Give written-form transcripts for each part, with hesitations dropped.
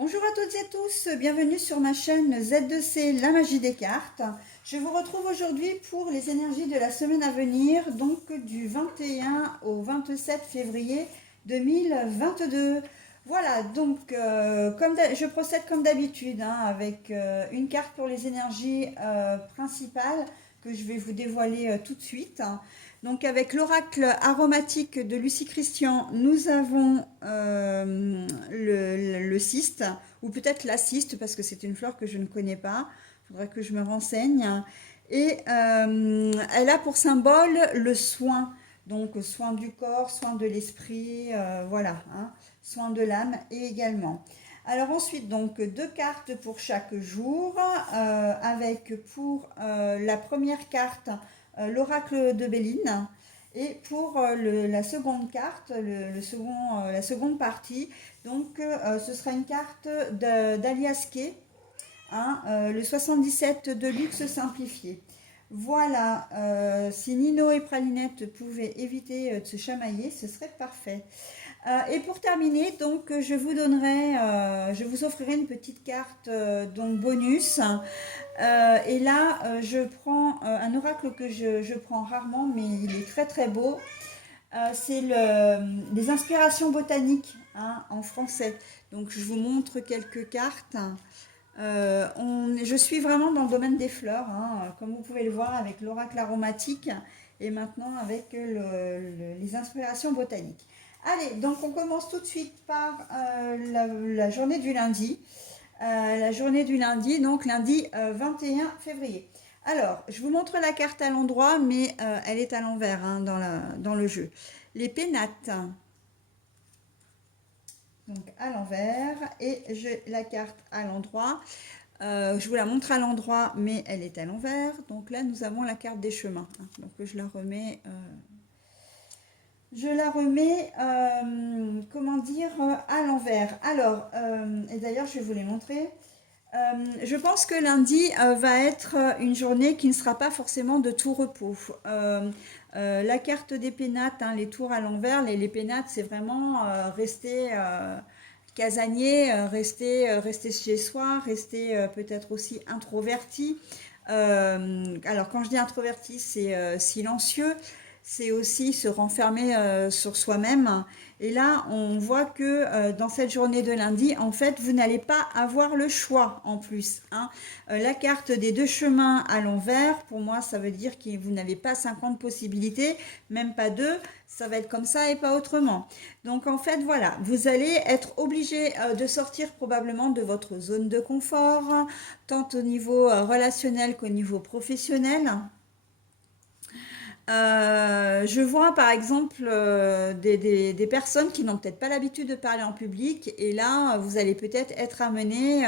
Bonjour à toutes et tous, bienvenue sur ma chaîne Z2C, la magie des cartes. Je vous retrouve aujourd'hui pour les énergies de la semaine à venir, donc du 21 au 27 février 2022. Voilà, donc je procède comme d'habitude avec une carte pour les énergies principales que je vais vous dévoiler tout de suite. Donc avec l'oracle aromatique de Lucie Christian, nous avons le cyste, ou peut-être la cyste, parce que c'est une fleur que je ne connais pas. Il faudrait que je me renseigne. Et elle a pour symbole le soin. Donc soin du corps, soin de l'esprit, voilà, hein, soin de l'âme et également. Alors ensuite, donc deux cartes pour chaque jour, avec pour la première carte l'oracle de Béline. Et pour la seconde carte, la seconde partie, donc ce sera une carte d'Alias Kay, hein, le 77 de luxe simplifié. Voilà, si Nino et Pralinette pouvaient éviter de se chamailler, ce serait parfait. Et pour terminer, donc je vous offrirai une petite carte donc bonus. Et là, je prends un oracle que je prends rarement, mais il est très très beau. C'est les inspirations botaniques, hein, en français. Donc je vous montre quelques cartes. Je suis vraiment dans le domaine des fleurs, hein, comme vous pouvez le voir avec l'oracle aromatique et maintenant avec les inspirations botaniques. Allez, donc on commence tout de suite par la journée du lundi. La journée du lundi, donc lundi 21 février. Alors, je vous montre la carte à l'endroit, mais elle est à l'envers, hein, dans le jeu. Les pénates, donc à l'envers, et j'ai la carte à l'endroit. Je vous la montre à l'endroit, mais elle est à l'envers. Donc là, nous avons la carte des chemins, hein. Donc je la remets... comment dire, à l'envers. Alors, et d'ailleurs, je vais vous les montrer. Je pense que lundi va être une journée qui ne sera pas forcément de tout repos. La carte des pénates, hein, les tours à l'envers, les pénates, c'est vraiment rester casanier, rester chez soi, rester peut-être aussi introverti. Alors quand je dis introverti, c'est silencieux, c'est aussi se renfermer sur soi-même. Et là, on voit que dans cette journée de lundi, en fait, vous n'allez pas avoir le choix en plus, hein. La carte des deux chemins à l'envers, pour moi, ça veut dire que vous n'avez pas 50 possibilités, même pas deux. Ça va être comme ça et pas autrement. Donc en fait, voilà, vous allez être obligé de sortir probablement de votre zone de confort, tant au niveau relationnel qu'au niveau professionnel. Je vois par exemple des personnes qui n'ont peut-être pas l'habitude de parler en public et là vous allez peut-être être amené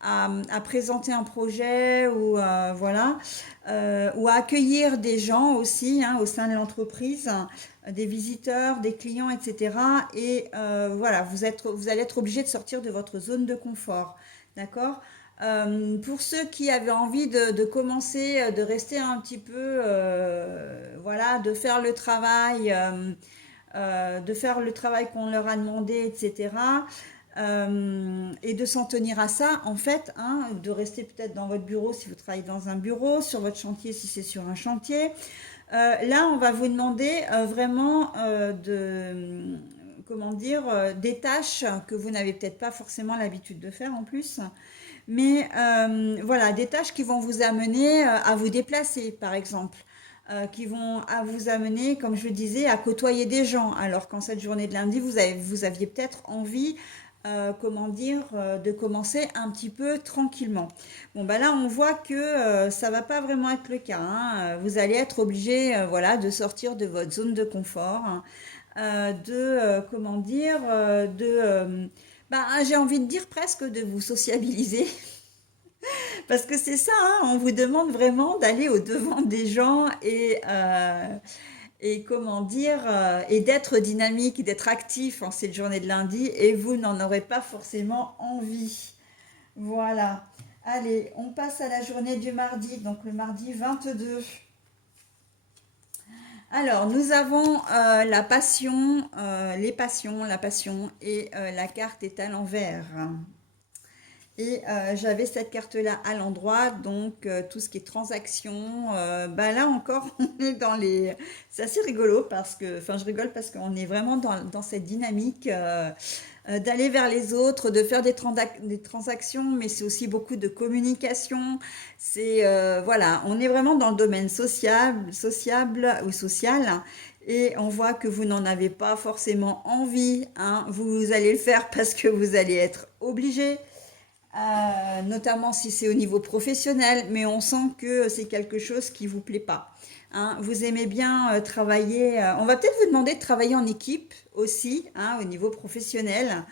à présenter un projet ou voilà, ou à accueillir des gens aussi, hein, au sein de l'entreprise, des visiteurs, des clients, etc. Et voilà, vous allez être obligé de sortir de votre zone de confort, d'accord? Pour ceux qui avaient envie de commencer, de rester un petit peu, voilà, de faire le travail qu'on leur a demandé, etc. Et de s'en tenir à ça, en fait, hein, de rester peut-être dans votre bureau si vous travaillez dans un bureau, sur votre chantier si c'est sur un chantier. Là, on va vous demander vraiment comment dire, des tâches que vous n'avez peut-être pas forcément l'habitude de faire en plus. Mais voilà, des tâches qui vont vous amener à vous déplacer, par exemple, qui vont à vous amener, comme je le disais, à côtoyer des gens. Alors qu'en cette journée de lundi, vous aviez peut-être envie, comment dire, de commencer un petit peu tranquillement. Bon, bah là, on voit que ça va pas vraiment être le cas, hein. Vous allez être obligé, voilà, de sortir de votre zone de confort, hein, comment dire, bah, j'ai envie de dire presque de vous sociabiliser. Parce que c'est ça, hein, on vous demande vraiment d'aller au devant des gens et comment dire, et d'être dynamique, d'être actif en cette journée de lundi, et vous n'en aurez pas forcément envie. Voilà. Allez, on passe à la journée du mardi, donc le mardi 22. Alors, nous avons la passion, les passions, la passion, et la carte est à l'envers. Et j'avais cette carte-là à l'endroit, donc tout ce qui est transaction, bah là encore, on est dans les... C'est assez rigolo parce que, enfin je rigole parce qu'on est vraiment dans cette dynamique d'aller vers les autres, de faire des transactions, mais c'est aussi beaucoup de communication. C'est, voilà, on est vraiment dans le domaine sociable ou social. Et on voit que vous n'en avez pas forcément envie, hein. Vous allez le faire parce que vous allez être obligé, notamment si c'est au niveau professionnel, mais on sent que c'est quelque chose qui vous plaît pas, hein. Vous aimez bien travailler, on va peut-être vous demander de travailler en équipe aussi, hein, au niveau professionnel.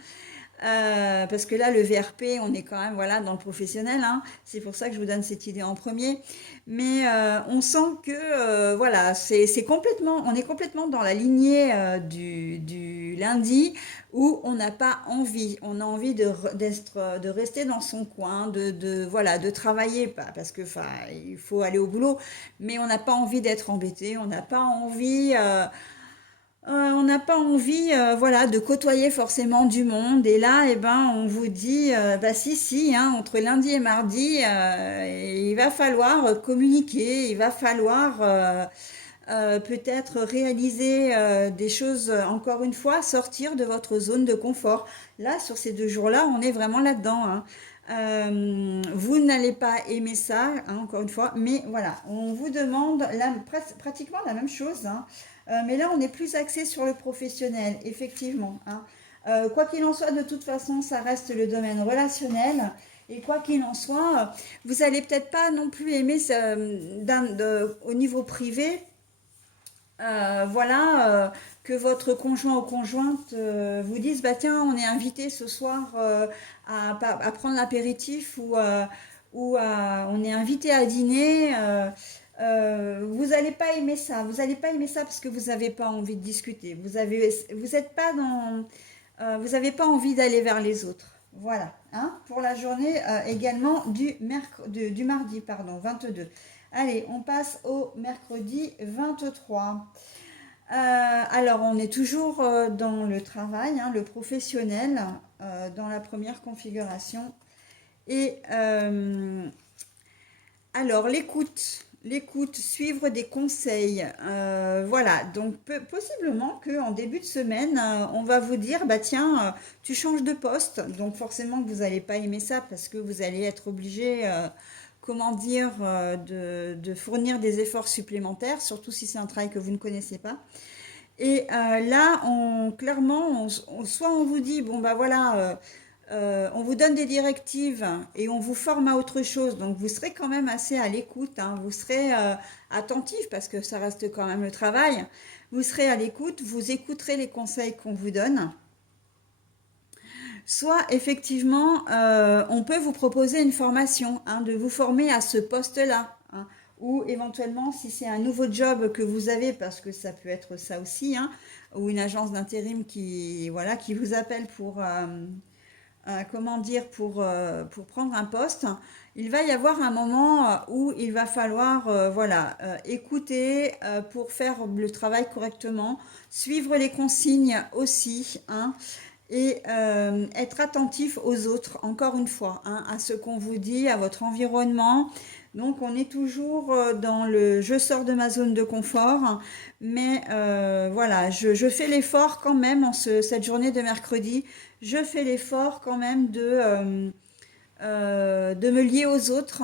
Parce que là, le VRP, on est quand même voilà, dans le professionnel, hein. C'est pour ça que je vous donne cette idée en premier. Mais on sent que voilà, c'est complètement, on est complètement dans la lignée du lundi où on n'a pas envie. On a envie de rester dans son coin, voilà, de travailler, pas, parce que il faut aller au boulot, mais on n'a pas envie d'être embêté, on n'a pas envie, voilà, de côtoyer forcément du monde. Et là, eh ben, on vous dit, bah si, si, hein, entre lundi et mardi, il va falloir communiquer, il va falloir peut-être réaliser des choses, encore une fois, sortir de votre zone de confort. Là, sur ces 2 jours-là, on est vraiment là-dedans, hein. Vous n'allez pas aimer ça, hein, encore une fois, mais voilà, on vous demande pratiquement la même chose, hein. Mais là, on est plus axé sur le professionnel, effectivement, hein. Quoi qu'il en soit, de toute façon, ça reste le domaine relationnel. Et quoi qu'il en soit, vous allez peut-être pas non plus aimer ça, au niveau privé, voilà, que votre conjoint ou conjointe vous dise, bah tiens, on est invité ce soir à prendre l'apéritif on est invité à dîner. Vous n'allez pas aimer ça. Vous n'allez pas aimer ça parce que vous n'avez pas envie de discuter. Vous êtes pas dans, vous n'avez pas envie d'aller vers les autres. Voilà, hein, pour la journée également du mardi, pardon, 22. Allez, on passe au mercredi 23. Alors, on est toujours dans le travail, hein, le professionnel, dans la première configuration. Et alors, l'écoute, suivre des conseils. Voilà, donc possiblement qu'en début de semaine, on va vous dire, bah tiens, tu changes de poste. Donc forcément que vous n'allez pas aimer ça parce que vous allez être obligé, comment dire, de fournir des efforts supplémentaires, surtout si c'est un travail que vous ne connaissez pas. Et là, clairement, soit on vous dit, bon bah voilà, on vous donne des directives et on vous forme à autre chose, donc vous serez quand même assez à l'écoute, hein. Vous serez attentif parce que ça reste quand même le travail. Vous serez à l'écoute, vous écouterez les conseils qu'on vous donne. Soit effectivement, on peut vous proposer une formation, hein, de vous former à ce poste-là, hein. Ou éventuellement, si c'est un nouveau job que vous avez, parce que ça peut être ça aussi, hein, ou une agence d'intérim qui, voilà, qui vous appelle comment dire, pour prendre un poste, il va y avoir un moment où il va falloir voilà, écouter pour faire le travail correctement, suivre les consignes aussi, hein, et être attentif aux autres, encore une fois, hein, à ce qu'on vous dit, à votre environnement. Donc on est toujours dans le je sors de ma zone de confort, mais voilà, je fais l'effort quand même cette journée de mercredi, je fais l'effort quand même de me lier aux autres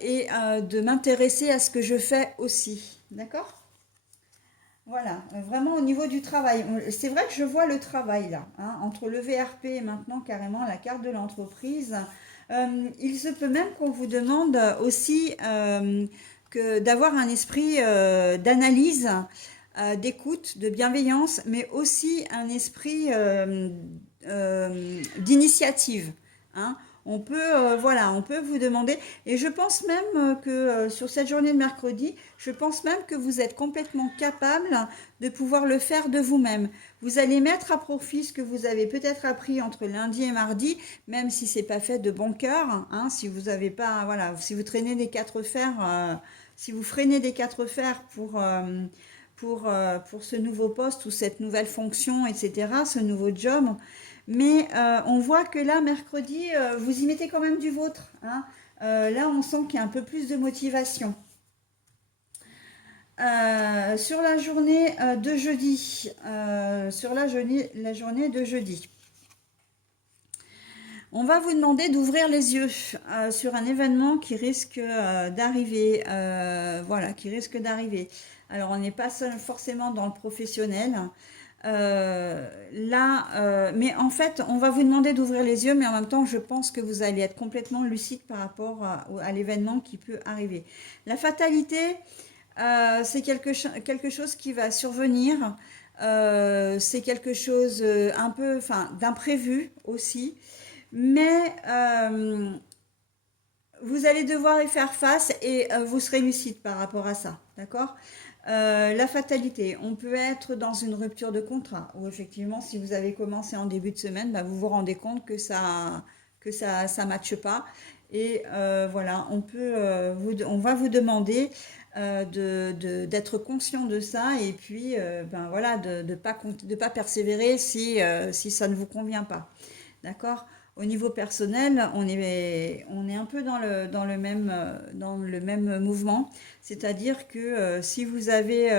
et de m'intéresser à ce que je fais aussi. D'accord? Voilà, vraiment au niveau du travail. C'est vrai que je vois le travail là, hein, entre le VRP et maintenant carrément la carte de l'entreprise. Il se peut même qu'on vous demande aussi d'avoir un esprit d'analyse, d'écoute, de bienveillance, mais aussi un esprit d'initiative, hein. Voilà, on peut vous demander, et je pense même que sur cette journée de mercredi, je pense même que vous êtes complètement capable de pouvoir le faire de vous-même. Vous allez mettre à profit ce que vous avez peut-être appris entre lundi et mardi, même si c'est pas fait de bon cœur, hein, si vous avez pas, voilà, si vous traînez des 4 fers, si vous freinez des 4 fers pour ce nouveau poste ou cette nouvelle fonction, etc., ce nouveau job. Mais on voit que là, mercredi, vous y mettez quand même du vôtre, hein. Là, on sent qu'il y a un peu plus de motivation. Sur la journée de jeudi, la journée de jeudi, on va vous demander d'ouvrir les yeux sur un événement qui risque d'arriver. Voilà, qui risque d'arriver. Alors, on n'est pas forcément dans le professionnel. Là, mais en fait, on va vous demander d'ouvrir les yeux, mais en même temps, je pense que vous allez être complètement lucide par rapport à l'événement qui peut arriver. La fatalité, c'est quelque chose qui va survenir. C'est quelque chose un peu, enfin, d'imprévu aussi. Mais vous allez devoir y faire face et vous serez lucide par rapport à ça, d'accord? La fatalité, on peut être dans une rupture de contrat où effectivement, si vous avez commencé en début de semaine, bah, vous vous rendez compte que ça matche pas. Et voilà, on va vous demander d'être conscient de ça et puis ben voilà, de pas persévérer si ça ne vous convient pas. D'accord? Au niveau personnel, on est un peu dans le même mouvement. C'est-à-dire que si vous avez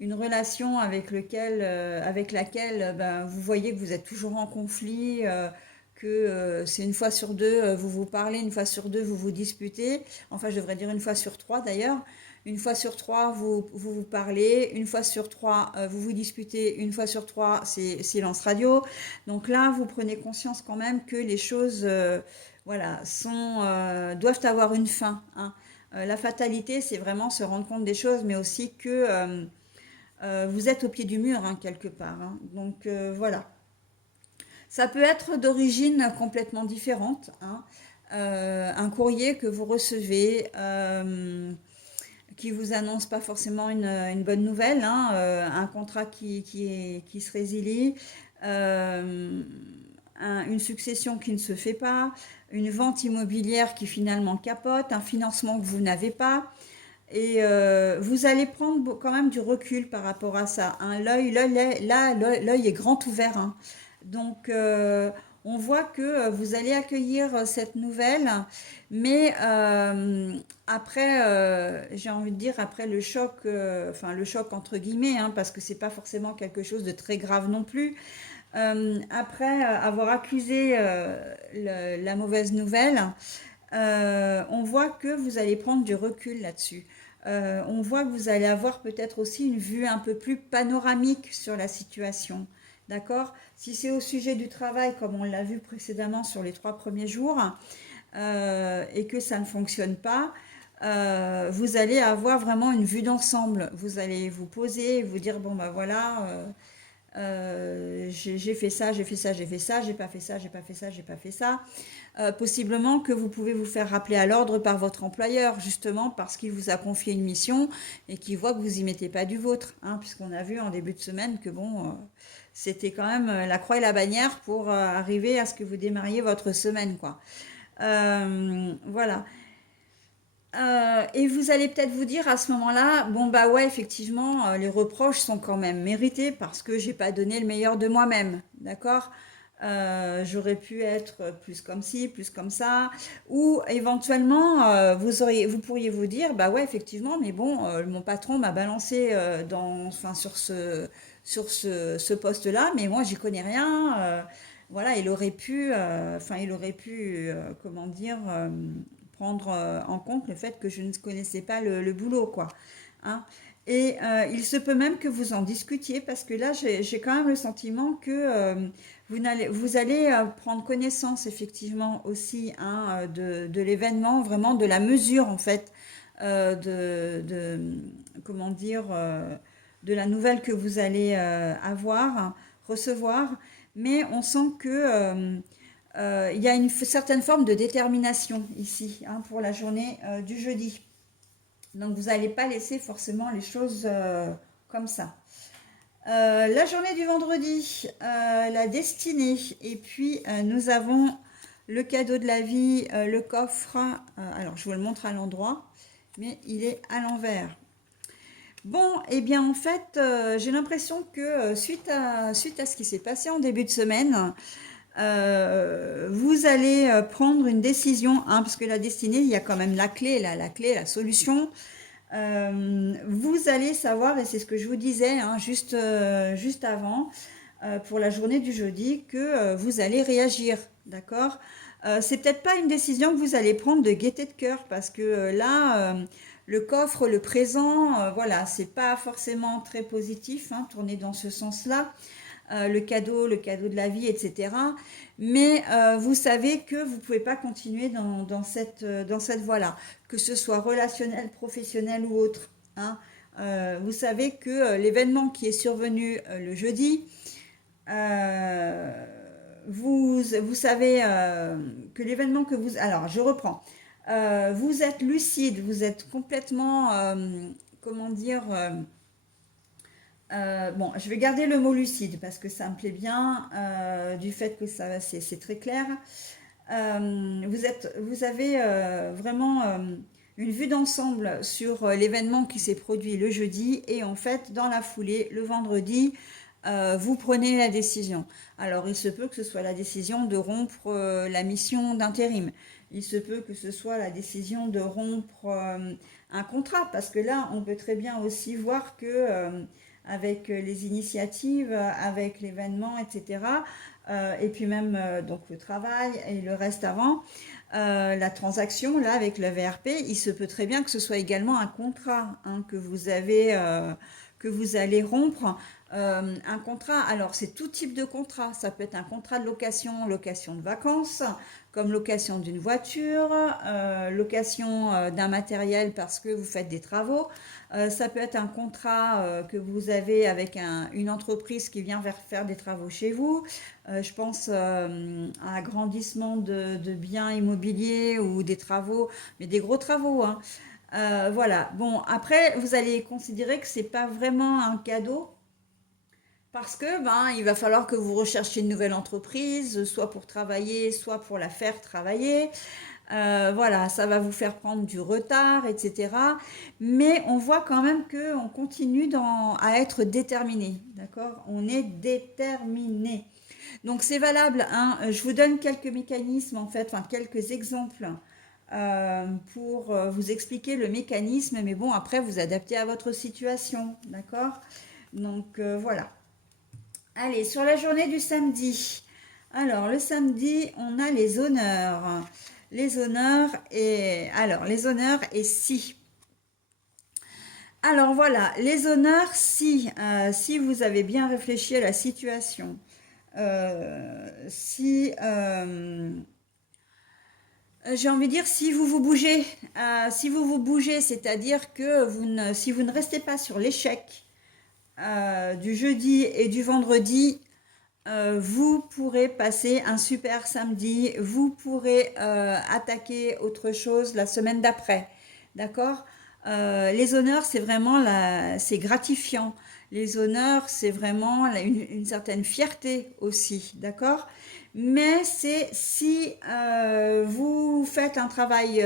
une relation avec laquelle ben, vous voyez que vous êtes toujours en conflit, que c'est une fois sur deux, vous vous parlez, une fois sur deux, vous vous disputez. Enfin, je devrais dire une fois sur trois d'ailleurs. Une fois sur trois, vous parlez. Une fois sur trois, vous vous disputez. Une fois sur trois, c'est silence radio. Donc là, vous prenez conscience quand même que les choses, voilà, doivent avoir une fin, hein. La fatalité, c'est vraiment se rendre compte des choses, mais aussi que vous êtes au pied du mur, hein, quelque part, hein. Donc voilà. Ça peut être d'origine complètement différente, hein. Un courrier que vous recevez qui vous annonce pas forcément une bonne nouvelle, hein, un contrat qui se résilie, euh, une succession qui ne se fait pas, une vente immobilière qui finalement capote, un financement que vous n'avez pas. Et vous allez prendre quand même du recul par rapport à ça, hein. L'œil est grand ouvert, hein. Donc, on voit que vous allez accueillir cette nouvelle, mais après, j'ai envie de dire, après le choc, enfin le choc entre guillemets, hein, parce que c'est pas forcément quelque chose de très grave non plus. Après avoir accusé la mauvaise nouvelle, on voit que vous allez prendre du recul là-dessus. On voit que vous allez avoir peut-être aussi une vue un peu plus panoramique sur la situation. D'accord? Si c'est au sujet du travail, comme on l'a vu précédemment sur les 3 premiers jours, et que ça ne fonctionne pas, vous allez avoir vraiment une vue d'ensemble. Vous allez vous poser et vous dire, bon ben voilà, j'ai fait ça, j'ai fait ça, j'ai fait ça, j'ai pas fait ça, j'ai pas fait ça, j'ai pas fait ça. Possiblement que vous pouvez vous faire rappeler à l'ordre par votre employeur, justement parce qu'il vous a confié une mission et qu'il voit que vous y mettez pas du vôtre, hein, puisqu'on a vu en début de semaine que bon, c'était quand même la croix et la bannière pour arriver à ce que vous démarriez votre semaine, quoi. Voilà. Et vous allez peut-être vous dire à ce moment-là, bon bah ouais, effectivement, les reproches sont quand même mérités parce que j'ai pas donné le meilleur de moi-même, d'accord? J'aurais pu être plus comme ci, plus comme ça, ou éventuellement vous pourriez vous dire, bah ouais, effectivement, mais bon, mon patron m'a balancé enfin sur ce poste-là, mais moi j'y connais rien. Voilà, il aurait pu, comment dire, prendre en compte le fait que je ne connaissais pas le boulot, quoi, hein. Et il se peut même que vous en discutiez parce que là, j'ai quand même le sentiment que vous allez prendre connaissance effectivement aussi, hein, de l'événement, vraiment de la mesure en fait, comment dire, de la nouvelle que vous allez avoir, recevoir. Mais on sent que il y a une certaine forme de détermination ici, hein, pour la journée du jeudi. Donc vous n'allez pas laisser forcément les choses comme ça. La journée du vendredi, la destinée. Et puis nous avons le cadeau de la vie, le coffre. Alors je vous le montre à l'endroit, mais il est à l'envers. Bon, eh bien en fait, j'ai l'impression que suite à ce qui s'est passé en début de semaine, vous allez prendre une décision, hein, parce que la destinée, il y a quand même la clé, la clé, la solution. Vous allez savoir, et c'est ce que je vous disais hein, juste avant, pour la journée du jeudi, que vous allez réagir, d'accord? C'est peut-être pas une décision que vous allez prendre de gaieté de cœur, parce que là, le coffre, le présent, voilà, c'est pas forcément très positif, hein, tourner dans ce sens-là. Le cadeau de la vie, etc. Mais vous savez que vous ne pouvez pas continuer dans cette voie-là, que ce soit relationnel, professionnel ou autre. Hein. Vous savez que l'événement qui est survenu le jeudi, euh, vous savez que l'événement que vous... Alors, je reprends. Vous êtes lucide, vous êtes complètement, comment dire, bon, je vais garder le mot lucide parce que ça me plaît bien, du fait que ça, c'est très clair. Vous avez vraiment une vue d'ensemble sur l'événement qui s'est produit le jeudi et en fait, dans la foulée, le vendredi, vous prenez la décision. Alors, il se peut que ce soit la décision de rompre la mission d'intérim. Il se peut que ce soit la décision de rompre un contrat, parce que là, on peut très bien aussi voir que avec les initiatives, avec l'événement, etc., et puis même donc le travail et le reste avant, la transaction là avec le VRP, il se peut très bien que ce soit également un contrat hein, que vous avez, que vous allez rompre. Un contrat, alors c'est tout type de contrat. Ça peut être un contrat de location, location de vacances, comme location d'une voiture, location d'un matériel parce que vous faites des travaux. Ça peut être un contrat que vous avez avec une entreprise qui vient faire des travaux chez vous. Je pense à agrandissement de biens immobiliers ou des travaux, mais des gros travaux. Hein. Voilà. Bon, après, vous allez considérer que c'est pas vraiment un cadeau parce que ben, il va falloir que vous recherchiez une nouvelle entreprise, soit pour travailler, soit pour la faire travailler. Voilà, ça va vous faire prendre du retard, etc. Mais on voit quand même qu'on continue à être déterminé, d'accord? On est déterminé. Donc c'est valable, hein. Je vous donne quelques mécanismes, en fait, enfin quelques exemples pour vous expliquer le mécanisme, mais bon, après vous adaptez à votre situation, d'accord? Donc voilà. Allez, sur la journée du samedi. Alors, le samedi, on a les honneurs. Les honneurs et... Alors, les honneurs et si. Alors voilà, les honneurs si vous avez bien réfléchi à la situation. Si... j'ai envie de dire si vous vous bougez, c'est-à-dire que si vous ne restez pas sur l'échec du jeudi et du vendredi, vous pourrez passer un super samedi, vous pourrez attaquer autre chose la semaine d'après, d'accord? Les honneurs, c'est vraiment c'est gratifiant. Les honneurs, c'est vraiment une certaine fierté aussi, d'accord? Mais c'est si vous faites un travail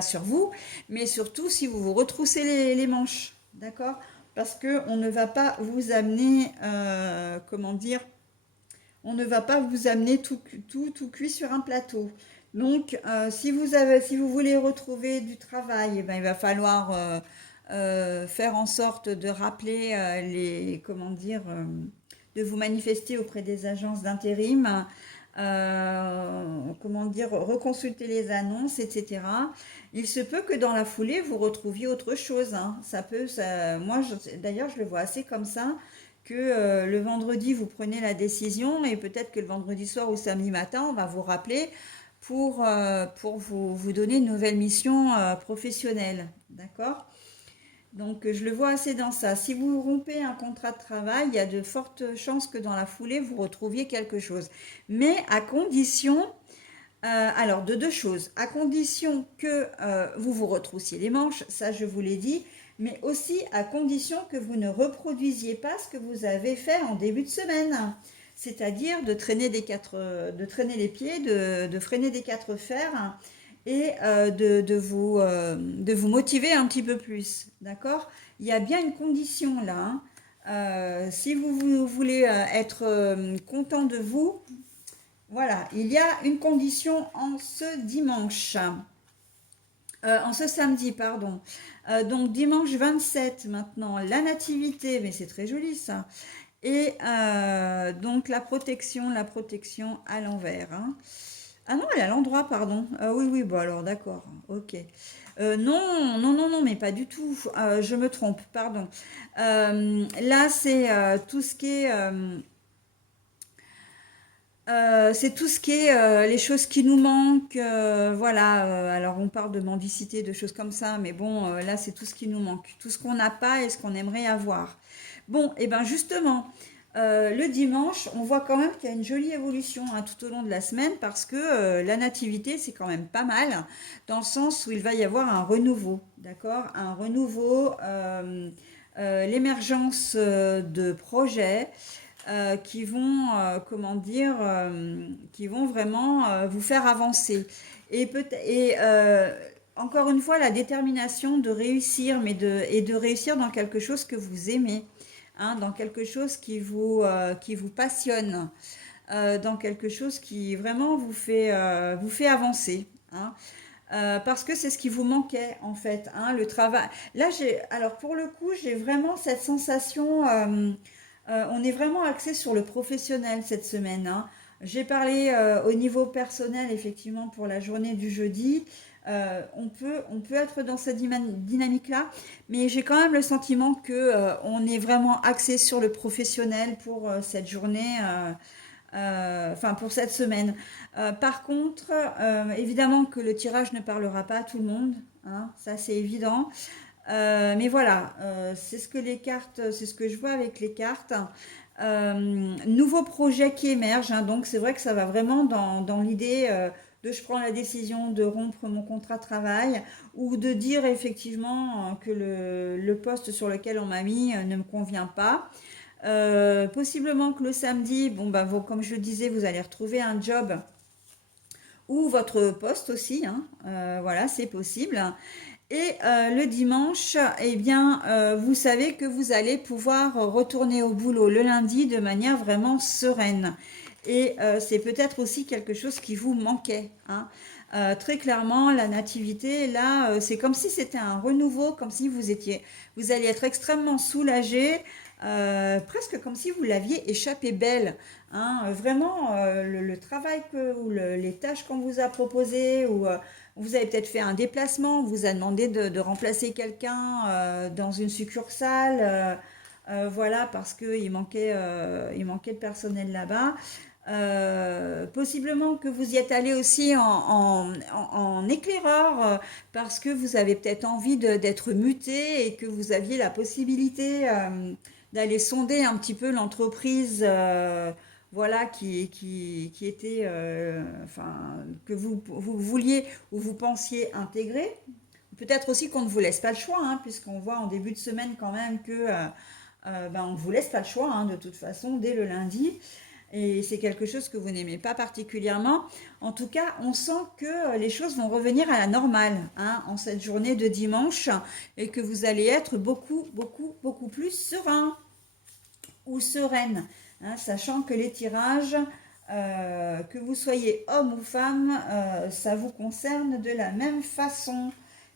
sur vous, mais surtout si vous vous retroussez les manches, d'accord? Parce que on ne va pas vous amener, comment dire, on ne va pas vous amener tout cuit sur un plateau. Donc, si vous voulez retrouver du travail, eh ben, il va falloir faire en sorte de rappeler comment dire, de vous manifester auprès des agences d'intérim, comment dire, reconsulter les annonces, etc. Il se peut que dans la foulée, vous retrouviez autre chose. Hein. Moi, d'ailleurs, je le vois assez comme ça que le vendredi, vous prenez la décision et peut-être que le vendredi soir ou samedi matin, on va vous rappeler pour vous donner une nouvelle mission professionnelle. D'accord? Donc, je le vois assez dans ça. Si vous rompez un contrat de travail, il y a de fortes chances que dans la foulée, vous retrouviez quelque chose. Mais à condition, alors de deux choses, à condition que vous vous retroussiez les manches, ça je vous l'ai dit, mais aussi à condition que vous ne reproduisiez pas ce que vous avez fait en début de semaine, c'est-à-dire de traîner les pieds, de freiner des quatre fers et de vous motiver un petit peu plus, d'accord? il y a bien une condition là, hein. Si vous voulez être content de vous, voilà, il y a une condition en ce dimanche. En ce samedi, pardon. Donc dimanche 27 maintenant, la nativité, mais c'est très joli ça. Et donc la protection à l'envers, hein. Ah non, elle est à l'endroit, pardon. Oui, oui, bon alors d'accord, ok. Non, non, non, non, mais pas du tout. Je me trompe, pardon. Là, tout ce qui est c'est tout ce qui est les choses qui nous manquent, voilà. Alors on parle de mendicité, de choses comme ça, mais bon, là c'est tout ce qui nous manque, tout ce qu'on n'a pas et ce qu'on aimerait avoir. Bon, et ben justement, le dimanche, on voit quand même qu'il y a une jolie évolution hein, tout au long de la semaine parce que la nativité c'est quand même pas mal, dans le sens où il va y avoir un renouveau, d'accord? Un renouveau, l'émergence de projets qui vont, comment dire, qui vont vraiment vous faire avancer. Encore une fois, la détermination de réussir, et de réussir dans quelque chose que vous aimez, hein, dans quelque chose qui vous passionne, dans quelque chose qui vraiment vous fait avancer, hein. Parce que c'est ce qui vous manquait en fait, hein, le travail. Là, alors pour le coup, j'ai vraiment cette sensation. On est vraiment axé sur le professionnel cette semaine, hein. J'ai parlé au niveau personnel, effectivement, pour la journée du jeudi. On peut être dans cette dynamique-là, mais j'ai quand même le sentiment que on est vraiment axé sur le professionnel pour cette journée, enfin pour cette semaine. Par contre, évidemment que le tirage ne parlera pas à tout le monde, hein, ça c'est évident. Mais voilà, c'est ce que les cartes, c'est ce que je vois avec les cartes. Nouveaux projets qui émergent, hein, donc c'est vrai que ça va vraiment dans l'idée de je prends la décision de rompre mon contrat de travail ou de dire effectivement que le poste sur lequel on m'a mis ne me convient pas. Possiblement que le samedi, bon bah comme je le disais, vous allez retrouver un job ou votre poste aussi, hein, voilà, c'est possible. Et le dimanche, eh bien, vous savez que vous allez pouvoir retourner au boulot le lundi de manière vraiment sereine. Et c'est peut-être aussi quelque chose qui vous manquait, hein. Très clairement, la nativité, là, c'est comme si c'était un renouveau, comme si vous alliez être extrêmement soulagé, presque comme si vous l'aviez échappé belle, hein. Vraiment, le travail ou les tâches qu'on vous a proposées, ou vous avez peut-être fait un déplacement, on vous a demandé de remplacer quelqu'un dans une succursale, voilà, parce il manquait de personnel là-bas. Possiblement que vous y êtes allé aussi en éclaireur, parce que vous avez peut-être envie d'être muté et que vous aviez la possibilité d'aller sonder un petit peu l'entreprise, voilà, qui était, enfin, que vous vouliez ou vous pensiez intégrer. Peut-être aussi qu'on ne vous laisse pas le choix, hein, puisqu'on voit en début de semaine quand même que ben, on ne vous laisse pas le choix, hein, de toute façon, dès le lundi. Et c'est quelque chose que vous n'aimez pas particulièrement. En tout cas, on sent que les choses vont revenir à la normale, hein, en cette journée de dimanche, et que vous allez être beaucoup, beaucoup, beaucoup plus serein ou sereine, hein, sachant que les tirages, que vous soyez homme ou femme, ça vous concerne de la même façon.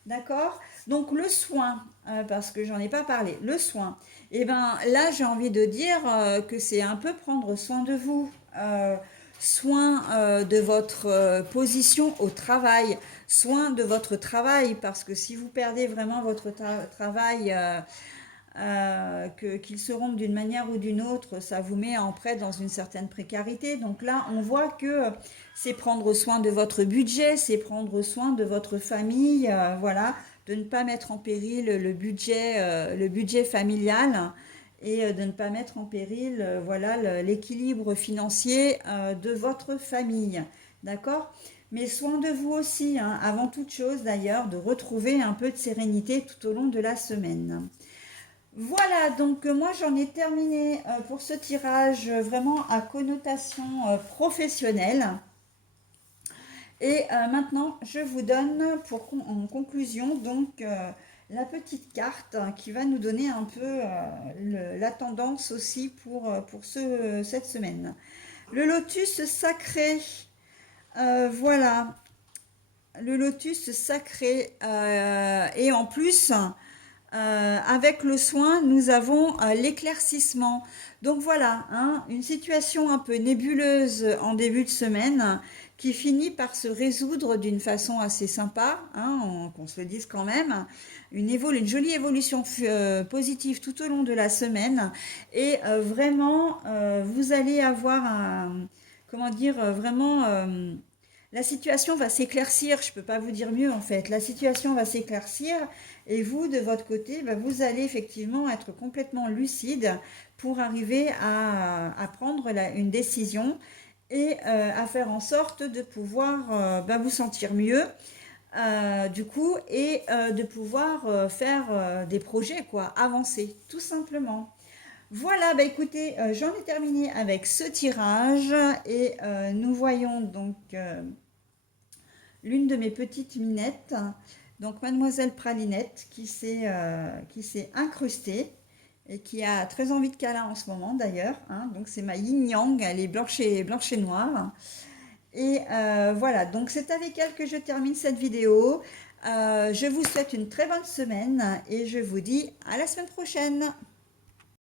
D'accord? Donc le soin, parce que j'en ai pas parlé, le soin, et ben là j'ai envie de dire que c'est un peu prendre soin de vous, soin de votre position au travail, soin de votre travail, parce que si vous perdez vraiment votre travail, qu'ils se rompent d'une manière ou d'une autre, ça vous met en prêt dans une certaine précarité. Donc là, on voit que c'est prendre soin de votre budget, c'est prendre soin de votre famille, voilà, de ne pas mettre en péril le budget familial et de ne pas mettre en péril, voilà, l'équilibre financier de votre famille. D'accord? Mais soin de vous aussi, hein, avant toute chose d'ailleurs, de retrouver un peu de sérénité tout au long de la semaine. Voilà, donc moi j'en ai terminé pour ce tirage vraiment à connotation professionnelle. Et maintenant, je vous donne en conclusion donc la petite carte qui va nous donner un peu la tendance aussi pour cette semaine. Le lotus sacré, voilà, le lotus sacré. Et en plus, avec le soin, nous avons l'éclaircissement. Donc voilà, hein, une situation un peu nébuleuse en début de semaine qui finit par se résoudre d'une façon assez sympa, hein, qu'on se le dise quand même. Une jolie évolution positive tout au long de la semaine. Et vraiment, vous allez avoir comment dire, vraiment... la situation va s'éclaircir, je ne peux pas vous dire mieux en fait. La situation va s'éclaircir et vous, de votre côté, vous allez effectivement être complètement lucide pour arriver à prendre une décision et à faire en sorte de pouvoir vous sentir mieux du coup et de pouvoir faire des projets, quoi, avancer, tout simplement. Voilà, écoutez, j'en ai terminé avec ce tirage et nous voyons donc l'une de mes petites minettes, donc Mademoiselle Pralinette, qui s'est incrustée et qui a très envie de câlin en ce moment d'ailleurs, hein. Donc c'est ma yin yang, elle est blanche et noire. Et voilà, donc c'est avec elle que je termine cette vidéo. Je vous souhaite une très bonne semaine et je vous dis à la semaine prochaine.